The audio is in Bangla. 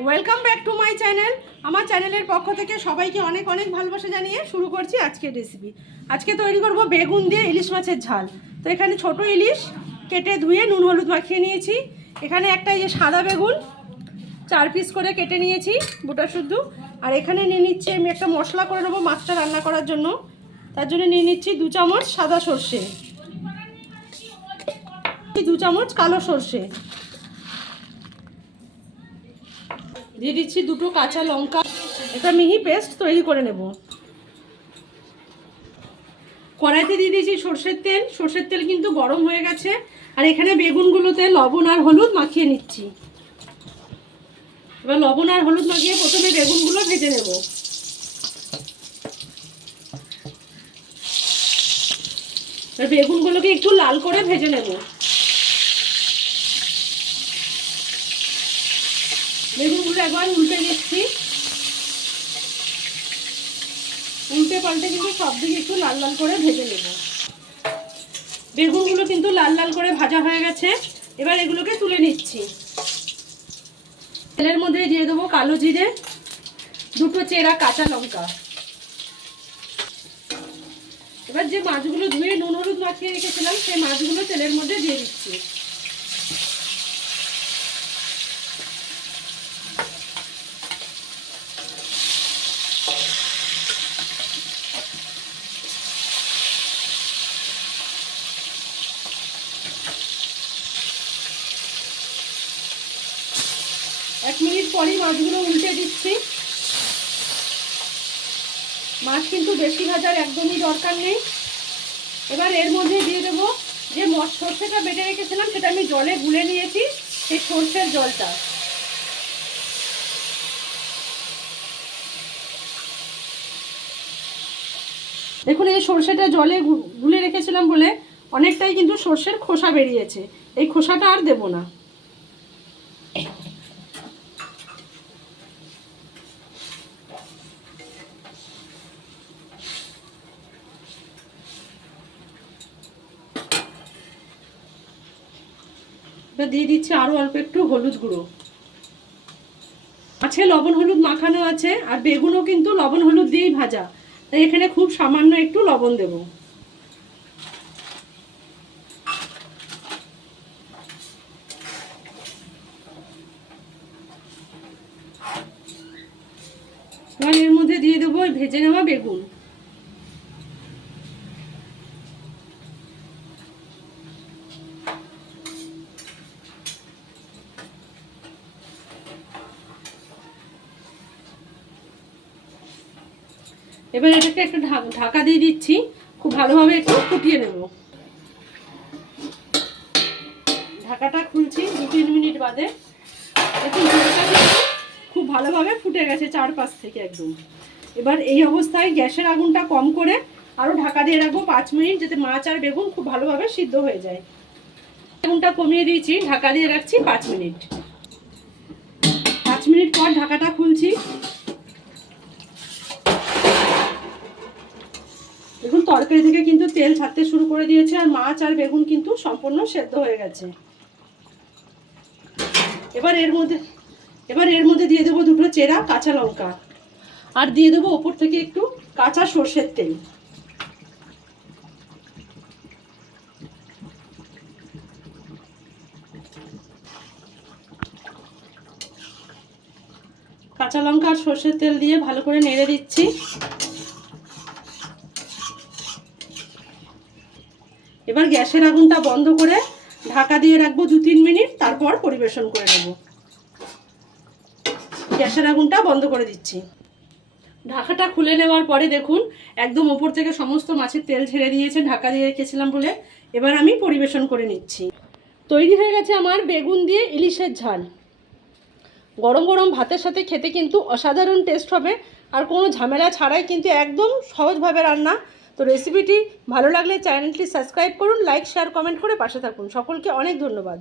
Welcome back to my channel. আমার চ্যানেলের পক্ষ থেকে সবাইকে অনেক অনেক ভালোবাসা জানিয়ে শুরু করছি আজকের রেসিপি। আজকে তৈরি করব বেগুন দিয়ে ইলিশ মাছের ঝাল। তো এখানে ছোট ইলিশ কেটে ধুয়ে নুন হলুদ মাখিয়ে নিয়েছি। এখানে একটা এই যে সাদা বেগুন 4 পিস করে কেটে নিয়েছি গোটা শুদ্ধ। আর এখানে নিয়ে নিচ্ছি আমি একটা মশলা করে নেবো মাছটা রান্না করার জন্য। তার জন্য নিয়ে নিচ্ছি 2 চামচ সাদা সর্ষে, 2 চামচ কালো সর্ষে, দিয়ে দিচ্ছি 2টো কাঁচা লঙ্কা। একটা মিহি পেস্ট তৈরি করে নেব। কড়াইতে দিয়ে দিয়েছি সর্ষের তেল। সর্ষের তেল কিন্তু গরম হয়ে গেছে। আর এখানে বেগুনগুলোতে লবণ আর হলুদ মাখিয়ে নিচ্ছি। এবার লবণ আর হলুদ মাখিয়ে প্রথমে বেগুনগুলো ভেজে নেব। এবার বেগুনগুলোকে একটু লাল করে ভেজে নেব। বেগুনগুলো একবার উল্টে দিচ্ছি। উল্টে পাল্টে কিন্তু সব দিকে একটু লাল লাল করে ভেজে নেব। বেগুনগুলো কিন্তু লাল লাল করে ভাজা হয়ে গেছে। এবার এগুলোকে তুলে নিচ্ছি। তেলের মধ্যে দিয়ে দেবো কালো জিরে, 2টো চেরা কাঁচা লঙ্কা। এবার যে মাছগুলো ধুয়ে নুন হলুদ মাখিয়ে রেখেছিলাম সেই মাছগুলো তেলের মধ্যে দিয়ে দিচ্ছি। এক মিনিট পরই মাছগুলো উল্টে দিচ্ছি। মাছ কিন্তু বেশি ভাজার একদমই দরকার নেই। এবার এর মধ্যে দিয়ে দেবো যে সর্ষেটা বেটে রেখেছিলাম, সেটা আমি জলে গুলে নিয়েছি, সেই সর্ষের জলটা। দেখুন এই সর্ষেটা জলে গুলে রেখেছিলাম বলে অনেকটাই কিন্তু সর্ষের খোসা বেরিয়েছে। এই খোসাটা আর দেব না। দিয়ে দিচ্ছি আরো অল্প একটু হলুদ গুঁড়ো। মাছে লবণ হলুদ মাখানো আছে, আর বেগুনও কিন্তু লবণ হলুদ দিয়েই ভাজা, তাই এখানে খুব সামান্য একটু লবণ দেব। এবার এর মধ্যে দিয়ে দেবো ভেজে নেওয়া বেগুন। এবার এটাকে একটা ঢাকা দিয়ে দিচ্ছি। খুব ভালোভাবে একটু ফুটিয়ে নেব। ঢাকাটা খুলছি 2-3 মিনিট বাদে। দেখুন খুব ভালোভাবে ফুটে গেছে চারপাশ থেকে একদম। এবার এই অবস্থায় গ্যাসের আগুনটা কম করে আরও ঢাকা দিয়ে রাখবো 5 মিনিট, যাতে মাছ আর বেগুন খুব ভালোভাবে সিদ্ধ হয়ে যায়। আগুনটা কমিয়ে দিয়েছি, ঢাকা দিয়ে রাখছি 5 মিনিট। 5 মিনিট পর ঢাকাটা খুলছি। দেখুন তরকারি থেকে কিন্তু তেল ছাড়তে শুরু করে দিয়েছে, আর মাছ আর বেগুন কিন্তু সম্পূর্ণ সেদ্ধ হয়ে গেছে। এবার এর মধ্যে দিয়ে দেবো 2টো চেরা কাঁচা লঙ্কা, আর দিয়ে দেবো ওপর থেকে একটু কাঁচা সর্ষের তেল। কাঁচা লঙ্কা আর সর্ষের তেল দিয়ে ভালো করে নেড়ে দিচ্ছি। এবার গ্যাসের আগুনটা বন্ধ করে ঢাকা দিয়ে রাখবো 2-3 মিনিট, তারপর পরিবেশন করে নেব। গ্যাসের আগুনটা বন্ধ করে দিচ্ছি। ঢাকাটা খুলে নেওয়ার পরে দেখুন একদম ওপর থেকে সমস্ত মাছের তেল ছেড়ে দিয়েছে, ঢাকা দিয়ে রেখেছিলাম বলে। এবার আমি পরিবেশন করে নিচ্ছি। তৈরি হয়ে গেছে আমার বেগুন দিয়ে ইলিশের ঝাল। গরম গরম ভাতের সাথে খেতে কিন্তু অসাধারণ টেস্ট হবে, আর কোনো ঝামেলা ছাড়াই কিন্তু একদম সহজভাবে রান্না। তো রেসিপিটি ভালো লাগলে চ্যানেলটি সাবস্ক্রাইব করুন, লাইক শেয়ার কমেন্ট করে পাশে থাকুন। সকলকে অনেক ধন্যবাদ।